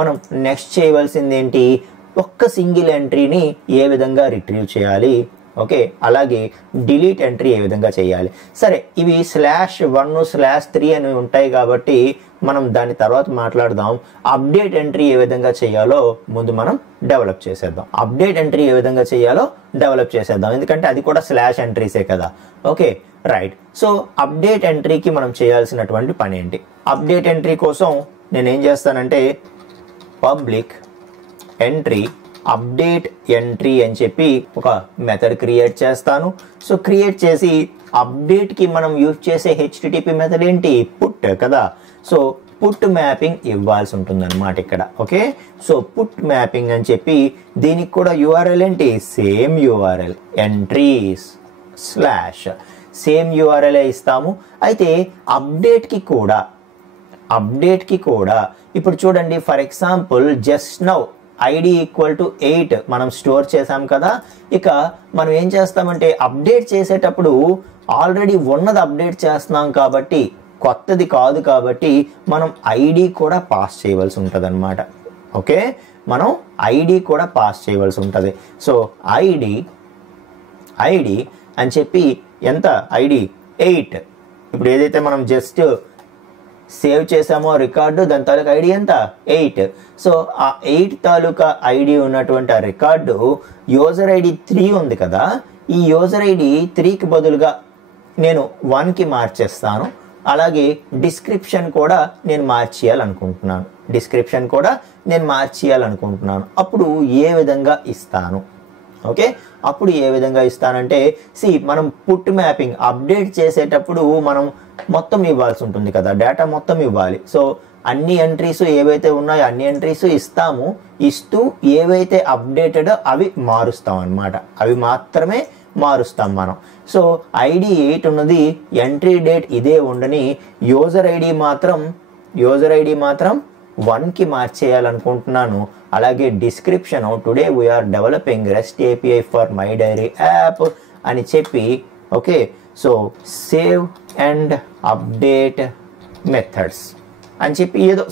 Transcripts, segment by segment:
మనం నెక్స్ట్ చేయవలసింది ఏంటి, ఒక్క సింగిల్ ఎంట్రీని ఏ విధంగా రిట్రీవ్ చేయాలి, ఓకే, అలాగే డిలీట్ ఎంట్రీ ఏ విధంగా చేయాలి. సరే, ఇవి /1/3 అని ఉంటాయి కాబట్టి మనం దాని తర్వాత మాట్లాడదాం. అప్డేట్ ఎంట్రీ ఏ విధంగా చేయాలో ముందు మనం డెవలప్ చేసేద్దాం. అప్డేట్ ఎంట్రీ ఏ విధంగా చేయాలో డెవలప్ చేసేద్దాం, ఎందుకంటే అది కూడా స్లాష్ ఎంట్రీసే కదా. Okay, right. సో అప్డేట్ ఎంట్రీకి మనం చేయాల్సినటువంటి పని ఏంటి? అప్డేట్ ఎంట్రీ కోసం నేనేం చేస్తానంటే పబ్లిక్ ఎంట్రీ అప్డేట్ ఎంట్రీ అని చెప్పి ఒక మెథడ్ క్రియేట్ చేస్తాను. సో క్రియేట్ చేసి అప్డేట్కి మనం యూజ్ చేసే HTTP మెథడ్ ఏంటి, పుట్ కదా. సో పుట్ మ్యాపింగ్ ఇవ్వాల్సి ఉంటుంది అనమాట ఇక్కడ. ఓకే, సో పుట్ మ్యాపింగ్ అని చెప్పి దీనికి కూడా URL ఏంటి, same URL entries slash same URL ఇస్తాము. అయితే అప్డేట్కి కూడా ఇప్పుడు చూడండి, for example just now ID = 8 మనం స్టోర్ చేసాం కదా. ఇక మనం ఏం చేస్తామంటే అప్డేట్ చేసేటప్పుడు ఆల్రెడీ ఉన్నది అప్డేట్ చేస్తున్నాం కాబట్టి, కొత్తది కాదు కాబట్టి మనం ID కూడా పాస్ చేయవలసి ఉంటుంది అనమాట. ఓకే, మనం ID కూడా పాస్ చేయవలసి ఉంటుంది. సో ID అని చెప్పి ఎంత, ID 8. ఇప్పుడు ఏదైతే మనం జస్ట్ సేవ్ చేసామో రికార్డు, దాని తాలూకా ID ఎంత, 8. సో ఆ 8 తాలూకా ID ఉన్నటువంటి ఆ రికార్డు యూజర్ ID 3 ఉంది కదా. ఈ యూజర్ ID 3కి బదులుగా నేను 1కి మార్చేస్తాను. అలాగే డిస్క్రిప్షన్ కూడా నేను మార్చేయాలనుకుంటున్నాను. అప్పుడు ఏ విధంగా ఇస్తాను, ఓకే, అప్పుడు ఏ విధంగా ఇస్తానంటే మనం పుట్ మ్యాపింగ్ అప్డేట్ చేసేటప్పుడు మనం మొత్తం ఇవ్వాల్సి ఉంటుంది కదా, డేటా మొత్తం ఇవ్వాలి. సో అన్ని ఎంట్రీస్ ఏవైతే ఉన్నాయో అన్ని ఎంట్రీస్ ఇస్తూ ఏవైతే అప్డేటెడ్ అవి మారుస్తాం అన్నమాట, అవి మాత్రమే మారుస్తాం మనం. సో ID 8 ఉన్నది, ఎంట్రీ డేట్ ఇదే ఉండని, యూజర్ ID మాత్రం 1కి మార్చేయాలనుకుంటున్నాను. అలాగే description today we're developing REST API for my diary app అని చెప్పి, okay, so save and update methods అని చెప్పి ఏదో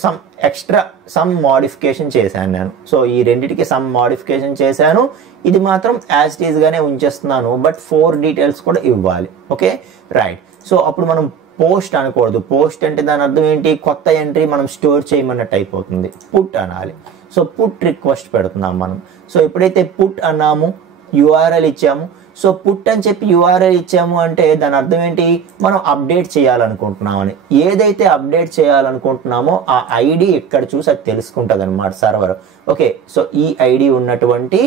సమ్ మోడిఫికేషన్ చేశాను నేను. సో ఈ రెండిటికి సమ్ మోడిఫికేషన్ చేశాను. ఇది మాత్రం యాజ్ ఇట్ ఈజ్ గానే ఉంచేస్తున్నాను, బట్ 4 డీటెయిల్స్ కూడా ఇవ్వాలి. Okay, right. సో అప్పుడు మనం పోస్ట్ అనకూడదు. పోస్ట్ అంటే దాని అర్థం ఏంటి, కొత్త ఎంట్రీ మనం స్టోర్ చేయమన్నట్టు అయిపోతుంది. పుట్ అనాలి. సో పుట్ రిక్వెస్ట్ పెడుతున్నాం మనం. సో ఎప్పుడైతే పుట్ అన్నాము, URL ఇచ్చాము. సో పుట్ అని చెప్పి URL ఇచ్చాము అంటే దాని అర్థం ఏంటి, మనం అప్డేట్ చేయాలనుకుంటున్నామని. ఏదైతే అప్డేట్ చేయాలనుకుంటున్నామో ఆ ID ఇక్కడ చూసి అది తెలుసుకుంటుంది అనమాట సర్వర్. ఓకే, సో ఈ ID ఉన్నటువంటి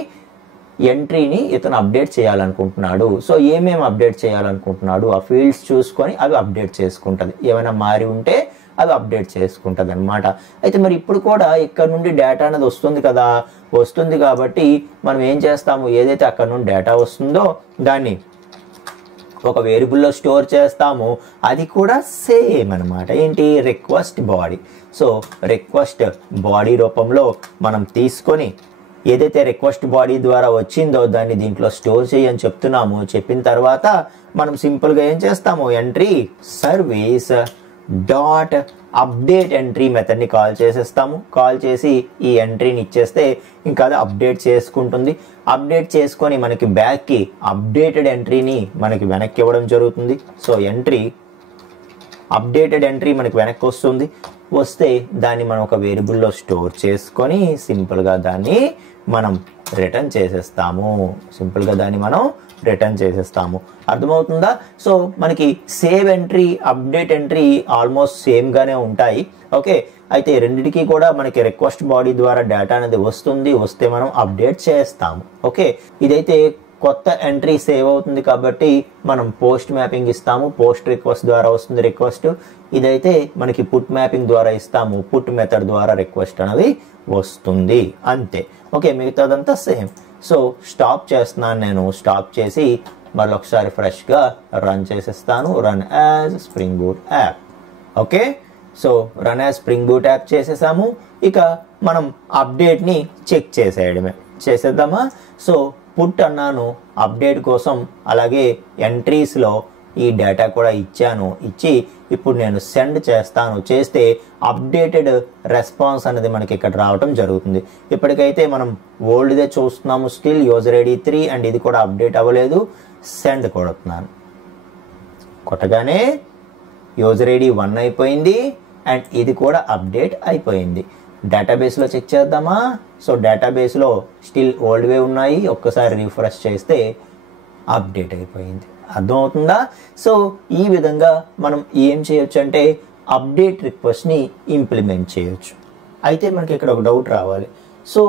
ఎంట్రీని ఇతను అప్డేట్ చేయాలనుకుంటున్నాడు. సో ఏమేమి అప్డేట్ చేయాలనుకుంటున్నాడు ఆ ఫీల్డ్స్ చూసుకొని అవి అప్డేట్ చేసుకుంటుంది. ఏమైనా మారి ఉంటే అవి అప్డేట్ చేసుకుంటుంది అనమాట. అయితే మరి ఇప్పుడు కూడా ఇక్కడ నుండి డేటా అనేది వస్తుంది కాబట్టి మనం ఏం చేస్తాము, ఏదైతే అక్కడ నుండి డేటా వస్తుందో దాన్ని ఒక వేరియబుల్లో స్టోర్ చేస్తాము. అది కూడా సేమ్ అనమాట. ఏంటి, request body. So request body రూపంలో మనం తీసుకొని ఏదైతే రిక్వెస్ట్ బాడీ ద్వారా వచ్చిందో దాన్ని దీంట్లో స్టోర్ చేయని చెప్తున్నాము. చెప్పిన తర్వాత మనం సింపుల్గా ఏం చేస్తాము, entry service dot update entry మెథడ్ని కాల్ చేసేస్తాము. కాల్ చేసి ఈ ఎంట్రీని ఇచ్చేస్తే ఇంకా అది అప్డేట్ చేసుకుంటుంది. అప్డేట్ చేసుకొని మనకి బ్యాక్కి అప్డేటెడ్ ఎంట్రీని మనకి వెనక్కి ఇవ్వడం జరుగుతుంది. సో అప్డేటెడ్ ఎంట్రీ మనకి వెనక్కి వస్తే దాన్ని మనం ఒక వేరియబుల్లో స్టోర్ చేసుకొని సింపుల్గా దాన్ని మనం రిటర్న్ చేసేస్తాము. అర్థమవుతుందా? సో మనకి save entry, update entry almost సేమ్గానే ఉంటాయి. ఓకే, అయితే రెండిటికి కూడా మనకి రిక్వెస్ట్ బాడీ ద్వారా డేటా అనేది వస్తే మనం అప్డేట్ చేస్తాము. ఓకే, ఇదైతే కొత్త ఎంట్రీ సేవ్ అవుతుంది కాబట్టి మనం పోస్ట్ మ్యాపింగ్ ఇస్తాము. పోస్ట్ రిక్వెస్ట్ ద్వారా వస్తుంది రిక్వెస్ట్. ఇదైతే మనకి పుట్ మ్యాపింగ్ ద్వారా ఇస్తాము. పుట్ మెథడ్ ద్వారా రిక్వెస్ట్ అనేది వస్తుంది, అంతే. ఓకే, మిగతాదంతా సేమ్. సో స్టాప్ చేస్తున్నాను నేను. స్టాప్ చేసి మరొకసారి ఫ్రెష్గా రన్ చేసేస్తాను. Run as spring boot app. Okay, so run as spring boot app చేసేసాము. ఇక మనం అప్డేట్ని చెక్ చేసేద్దామా? సో పుట్ అన్నాను అప్డేట్ కోసం. అలాగే ఎంట్రీస్లో ఈ డేటా కూడా ఇచ్చాను. ఇచ్చి ఇప్పుడు నేను సెండ్ చేస్తాను. చేస్తే అప్డేటెడ్ రెస్పాన్స్ అనేది మనకి ఇక్కడ రావటం జరుగుతుంది. ఇప్పటికైతే మనం ఓల్డ్దే చూస్తున్నాము, స్టిల్ యూజర్ ఐడి 3 అండ్ ఇది కూడా అప్డేట్ అవ్వలేదు. సెండ్ కొడుతున్నాను. కొట్టగానే యూజర్ ఐడి 1 అయిపోయింది అండ్ ఇది కూడా అప్డేట్ అయిపోయింది. డేటాబేస్లో చెక్ చేద్దామా? సో డేటాబేస్లో స్టిల్ ఓల్డ్వే ఉన్నాయి. ఒక్కసారి రిఫ్రెష్ చేస్తే అప్డేట్ అయిపోయింది. అర్థమవుతుందా? సో ఈ విధంగా మనం ఏం చేయొచ్చు అంటే అప్డేట్ రిక్వెస్ట్ని ఇంప్లిమెంట్ చేయొచ్చు. అయితే మనకి ఇక్కడ ఒక డౌట్ రావాలి. సో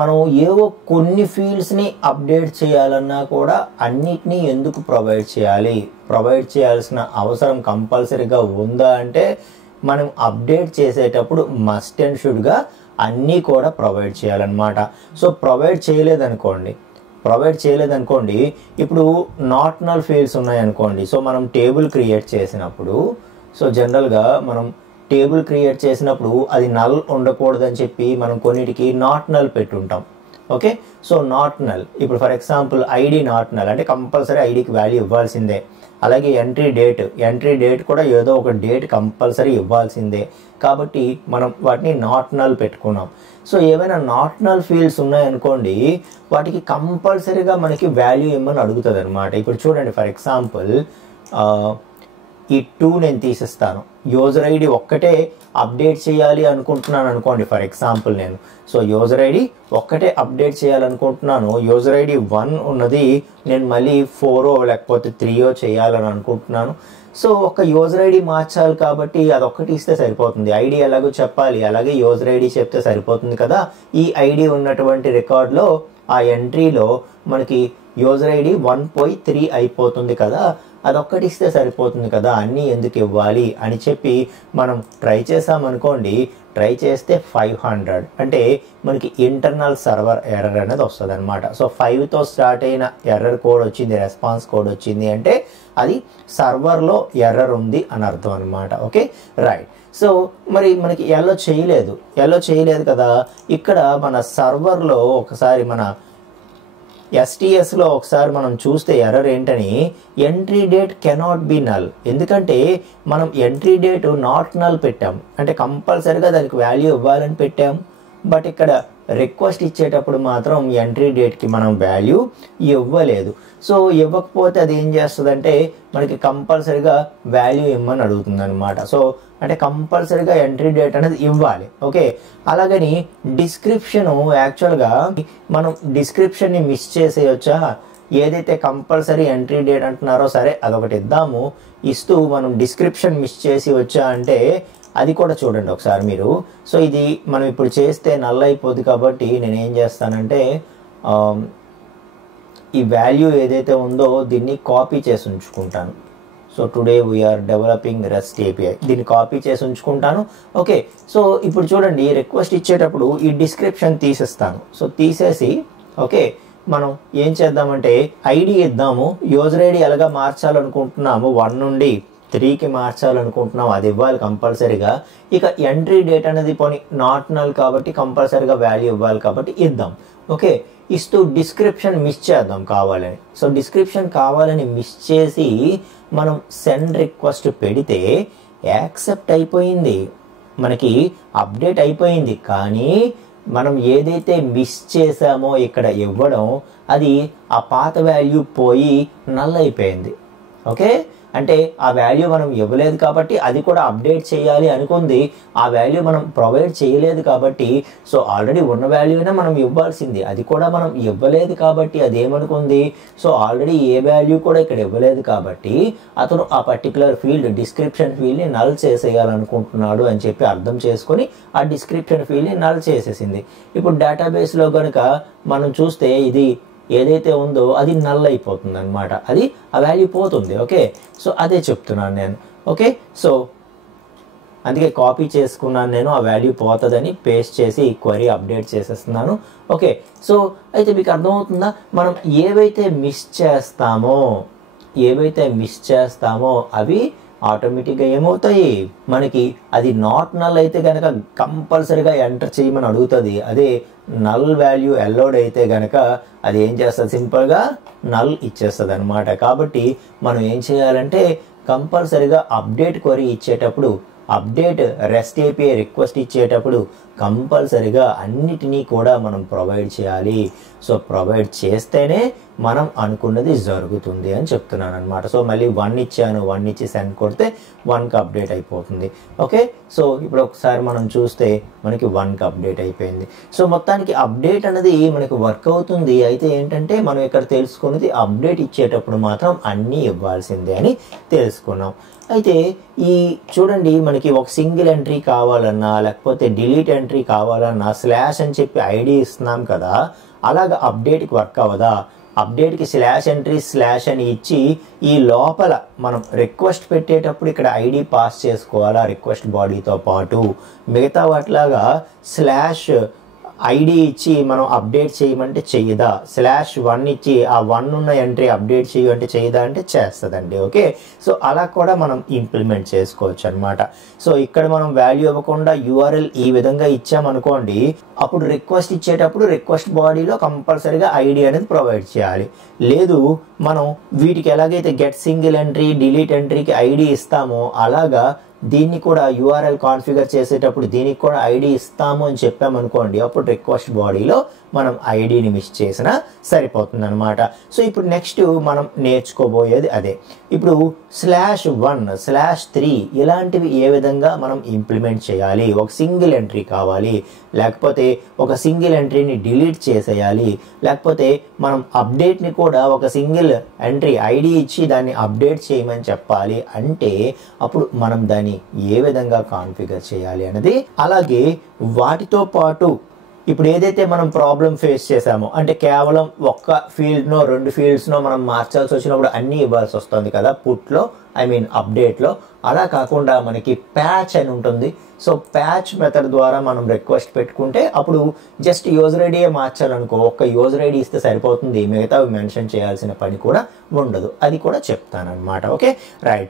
మనం ఏవో కొన్ని ఫీల్డ్స్ని అప్డేట్ చేయాలన్నా కూడా అన్నిటినీ ఎందుకు ప్రొవైడ్ చేయాలి? ప్రొవైడ్ చేయాల్సిన అవసరం కంపల్సరీగా ఉందా అంటే మనం అప్డేట్ చేసేటప్పుడు మస్ట్ అండ్ షుడ్గా అన్నీ కూడా ప్రొవైడ్ చేయాలన్నమాట. సో ప్రొవైడ్ చేయలేదనుకోండి, ఇప్పుడు నాట్ నల్ ఫీల్డ్స్ ఉన్నాయనుకోండి. సో మనం టేబుల్ క్రియేట్ చేసినప్పుడు, సో జనరల్గా మనం టేబుల్ క్రియేట్ చేసినప్పుడు అది నల్ ఉండకూడదని చెప్పి మనం కొన్నిటికి నాట్ నల్ పెట్టుంటాం. ఓకే, సో నాట్ నల్, ఇప్పుడు for example ID not null అంటే కంపల్సరీ ఐడికి వాల్యూ ఇవ్వాల్సిందే. అలాగే ఎంట్రీ డేట్ కూడా ఏదో ఒక డేట్ కంపల్సరీ ఇవ్వాల్సిందే. కాబట్టి మనం వాటిని నాట్ నల్ పెట్టుకున్నాం. సో ఏవైనా నాట్ నల్ ఫీల్డ్స్ ఉన్నాయనుకోండి, వాటికి కంపల్సరీగా మనకి వాల్యూ ఇవ్వమని అడుగుతుంది అనమాట. ఇప్పుడు చూడండి, ఫర్ ఎగ్జాంపుల్ ఈ 2 నేను తీసేస్తాను. యూజర్ ఐడి ఒక్కటే అప్డేట్ చేయాలి అనుకుంటున్నాను అనుకోండి. ఫర్ ఎగ్జాంపుల్ నేను యూజర్ ఐడి ఒక్కటే అప్డేట్ చేయాలనుకుంటున్నాను. యూజర్ ఐడి 1 ఉన్నది నేను మళ్ళీ 4 లేకపోతే 3 చేయాలని అనుకుంటున్నాను. సో ఒక యూజర్ ఐడి మార్చాలి కాబట్టి అదొక్కటి ఇస్తే సరిపోతుంది. ఐడి ఎలాగో చెప్పాలి, అలాగే యూజర్ ఐడి చెప్తే సరిపోతుంది కదా. ఈ ఐడి ఉన్నటువంటి రికార్డులో ఆ ఎంట్రీలో మనకి యూజర్ ఐడి 1.3 అయిపోతుంది కదా, అదొక్కటి ఇస్తే సరిపోతుంది కదా, అన్నీ ఎందుకు ఇవ్వాలి అని చెప్పి మనం ట్రై చేసామనుకోండి. ట్రై చేస్తే 500 అంటే మనకి ఇంటర్నల్ సర్వర్ ఎర్రర్ అనేది వస్తుంది అనమాట. సో 5తో స్టార్ట్ అయిన ఎర్రర్ కోడ్ వచ్చింది, రెస్పాన్స్ కోడ్ వచ్చింది అంటే అది సర్వర్లో ఎర్రర్ ఉంది అని అర్థం అనమాట. Okay, right. సో మరి మనకి ఎల్లో చేయలేదు కదా. ఇక్కడ మన సర్వర్లో ఒకసారి మన STSలో ఒకసారి మనం చూస్తే ఎర్రర్ ఏంటని, entry date cannot be null. ఎందుకంటే మనం ఎంట్రీ డేట్ నాట్ నల్ పెట్టాం అంటే కంపల్సరీగా దానికి వాల్యూ ఇవ్వాలని పెట్టాం. బట్ ఇక్కడ రిక్వెస్ట్ ఇచ్చేటప్పుడు మాత్రం ఎంట్రీ డేట్కి మనం వాల్యూ ఇవ్వలేదు. సో ఇవ్వకపోతే అది ఏం చేస్తుందంటే మనకి కంపల్సరీగా వాల్యూ ఇవ్వమని అడుగుతుంది అనమాట. సో అంటే కంపల్సరీగా ఎంట్రీ డేట్ అనేది ఇవ్వాలి. ఓకే, అలాగని డిస్క్రిప్షన్, యాక్చువల్గా మనం డిస్క్రిప్షన్ని మిస్ చేసేయొచ్చా? ఏదైతే కంపల్సరీ ఎంట్రీ డేట్ అంటున్నారో సరే అదొకటి ఇద్దాము. ఇస్తూ మనం డిస్క్రిప్షన్ మిస్ చేసి వచ్చా అంటే అది కూడా చూడండి ఒకసారి మీరు. సో ఇది మనం ఇప్పుడు చేస్తే నల్ అయిపోద్ది కాబట్టి నేను ఏం చేస్తానంటే ఈ వాల్యూ ఏదైతే ఉందో దీన్ని కాపీ చేసి ఉంచుకుంటాను. So today we're developing rest API, దీన్ని కాపీ చేసి ఉంచుకుంటాను. ఓకే, సో ఇప్పుడు చూడండి, రిక్వెస్ట్ ఇచ్చేటప్పుడు ఈ డిస్క్రిప్షన్ తీసేస్తాను. సో తీసేసి ఓకే మనం ఏం చేద్దామంటే ఐడి ఇద్దాము. యూజర్ ఐడి ఎలాగా మార్చాలనుకుంటున్నాము, 1 నుండి 3కి మార్చాలనుకుంటున్నాం, అది ఇవ్వాలి కంపల్సరీగా. ఇక ఎంట్రీ డేట్ అనేది పోనీ నాట్ నల్ కాబట్టి కంపల్సరీగా వాల్యూ ఇవ్వాలి కాబట్టి ఇద్దాం. ఓకే, ఇస్తూ డిస్క్రిప్షన్ మిస్ చేద్దాం కావాలని. సో డిస్క్రిప్షన్ కావాలని మిస్ చేసి మనం సెండ్ రిక్వెస్ట్ పెడితే యాక్సెప్ట్ అయిపోయింది, మనకి అప్డేట్ అయిపోయింది. కానీ మనం ఏదైతే మిస్ చేసామో ఇక్కడ ఇవ్వడం, అది ఆ పాత వాల్యూ పోయి నల్ అయిపోయింది. ఓకే, అంటే ఆ వాల్యూ మనం ఇవ్వలేదు కాబట్టి అది కూడా అప్డేట్ చేయాలి అనుకుంది, ఆ వాల్యూ మనం ప్రొవైడ్ చేయలేదు కాబట్టి సో ఆల్రెడీ ఉన్న వాల్యూనే మనం ఇవ్వాల్సింది, అది కూడా మనం ఇవ్వలేదు కాబట్టి అదేమనుకుంది, సో ఆల్రెడీ ఏ వాల్యూ కూడా ఇక్కడ ఇవ్వలేదు కాబట్టి అతను ఆ పర్టికులర్ ఫీల్డ్ డిస్క్రిప్షన్ ఫీల్డ్ని నల్ చేసేయాలనుకుంటున్నాడు అని చెప్పి అర్థం చేసుకొని ఆ డిస్క్రిప్షన్ ఫీల్డ్ని నల్ చేసేసింది. ఇప్పుడు డేటాబేస్లో కనుక మనం చూస్తే ఇది ఏదైతే ఉందో అది నల్ అయిపోతుంది అనమాట, అది ఆ వాల్యూ పోతుంది. ఓకే, సో అదే చెప్తున్నాను నేను. ఓకే, సో అందుకే కాపీ చేసుకున్నాను నేను, ఆ వాల్యూ పోతుందని పేస్ట్ చేసి క్వరీ అప్డేట్ చేసేస్తున్నాను. ఓకే, సో అయితే మీకు అర్థమవుతుందా, మనం ఏవైతే మిస్ చేస్తామో అవి ఆటోమేటిక్గా ఏమవుతాయి, మనకి అది నాట్ నల్ అయితే కనుక కంపల్సరీగా ఎంటర్ చేయమని అడుగుతుంది. అదే నల్ వాల్యూ అలౌడ్ అయితే కనుక అది ఏం చేస్తుంది, సింపుల్గా నల్ ఇచ్చేస్తుంది అనమాట. కాబట్టి మనం ఏం చేయాలంటే కంపల్సరీగా అప్డేట్ క్వరీ ఇచ్చేటప్పుడు, అప్డేట్ రెస్ట్ ఏపీఐ రిక్వెస్ట్ ఇచ్చేటప్పుడు కంపల్సరీగా అన్నిటినీ కూడా మనం ప్రొవైడ్ చేయాలి. సో ప్రొవైడ్ చేస్తేనే మనం అనుకున్నది జరుగుతుంది అని చెప్తున్నాను అనమాట. సో మళ్ళీ 1 ఇచ్చాను, 1 ఇచ్చి సెండ్ కొడితే 1కి అప్డేట్ అయిపోతుంది. ఓకే, సో ఇప్పుడు ఒకసారి మనం చూస్తే మనకి 1కి అప్డేట్ అయిపోయింది. సో మొత్తానికి అప్డేట్ అనేది మనకి వర్క్ అవుతుంది. అయితే ఏంటంటే మనం ఇక్కడ తెలుసుకున్నది అప్డేట్ ఇచ్చేటప్పుడు మాత్రం అన్నీ ఇవ్వాల్సిందే అని తెలుసుకున్నాం. అయితే ఈ చూడండి, మనకి ఒక సింగిల్ ఎంట్రీ కావాలన్నా లేకపోతే డిలీట్ ఎంట్రీ కావాలన్నా స్లాష్ అని చెప్పి ఐడి ఇస్తున్నాం కదా, అలాగ అప్డేట్కి వర్క్ అవ్వదా? అప్డేట్కి స్లాష్ ఎంట్రీ స్లాష్ అని ఇచ్చి ఈ లోపల మనం రిక్వెస్ట్ పెట్టేటప్పుడు ఇక్కడ ఐడి పాస్ చేసుకోవాలా రిక్వెస్ట్ బాడీతో పాటు. మిగతా వాటిలాగా స్లాష్ ఐడి ఇచ్చి మనం అప్డేట్ చేయమంటే చెయ్యదా, /1 ఇచ్చి ఆ 1 ఉన్న ఎంట్రీ అప్డేట్ చేయమంటే చెయ్యదా అంటే చేస్తుందండి. ఓకే, సో అలా కూడా మనం ఇంప్లిమెంట్ చేసుకోవచ్చు అనమాట. సో ఇక్కడ మనం వాల్యూ ఇవ్వకుండా యూఆర్ఎల్ ఈ విధంగా ఇచ్చామనుకోండి, అప్పుడు రిక్వెస్ట్ ఇచ్చేటప్పుడు రిక్వెస్ట్ బాడీలో కంపల్సరీగా ఐడి అనేది ప్రొవైడ్ చేయాలి. లేదు మనం వీటికి ఎలాగైతే గెట్ సింగిల్ ఎంట్రీ డిలీట్ ఎంట్రీకి ఐడి ఇస్తామో అలాగా దీన్ని కూడా యూఆర్ఎల్ కాన్ఫిగర్ చేసేటప్పుడు దీనికి కూడా ఐడి ఇస్తాము అని చెప్పామనుకోండి, అప్పుడు రిక్వెస్ట్ బాడీలో మనం ఐడిని మిస్ చేసినా సరిపోతుంది అనమాట. సో ఇప్పుడు నెక్స్ట్ మనం నేర్చుకోబోయేది అదే. ఇప్పుడు /1 /3 ఇలాంటివి ఏ విధంగా మనం ఇంప్లిమెంట్ చేయాలి. ఒక సింగిల్ ఎంట్రీ కావాలి, లేకపోతే ఒక సింగిల్ ఎంట్రీని డిలీట్ చేసేయాలి, లేకపోతే మనం అప్డేట్ని కూడా ఒక సింగిల్ ఎంట్రీ ఐడి ఇచ్చి దాన్ని అప్డేట్ చేయమని చెప్పాలి అంటే అప్పుడు మనం దాన్ని ఏ విధంగా కాన్ఫిగర్ చేయాలి అనేది, అలాగే వాటితో పాటు ఇప్పుడు ఏదైతే మనం ప్రాబ్లం ఫేస్ చేసామో అంటే కేవలం ఒక్క ఫీల్డ్నో 2 ఫీల్డ్స్నో మనం మార్చాల్సి వచ్చినప్పుడు అన్నీ ఇవ్వాల్సి వస్తుంది కదా పుట్లో, అప్డేట్లో. అలా కాకుండా మనకి ప్యాచ్ అని ఉంటుంది. సో ప్యాచ్ మెథడ్ ద్వారా మనం రిక్వెస్ట్ పెట్టుకుంటే అప్పుడు జస్ట్ యూజర్ ఐడియే మార్చాలనుకో, ఒక్క యూజర్ ఐడి ఇస్తే సరిపోతుంది, మిగతా మెన్షన్ చేయాల్సిన పని కూడా ఉండదు. అది కూడా చెప్తాను అనమాట. Okay right.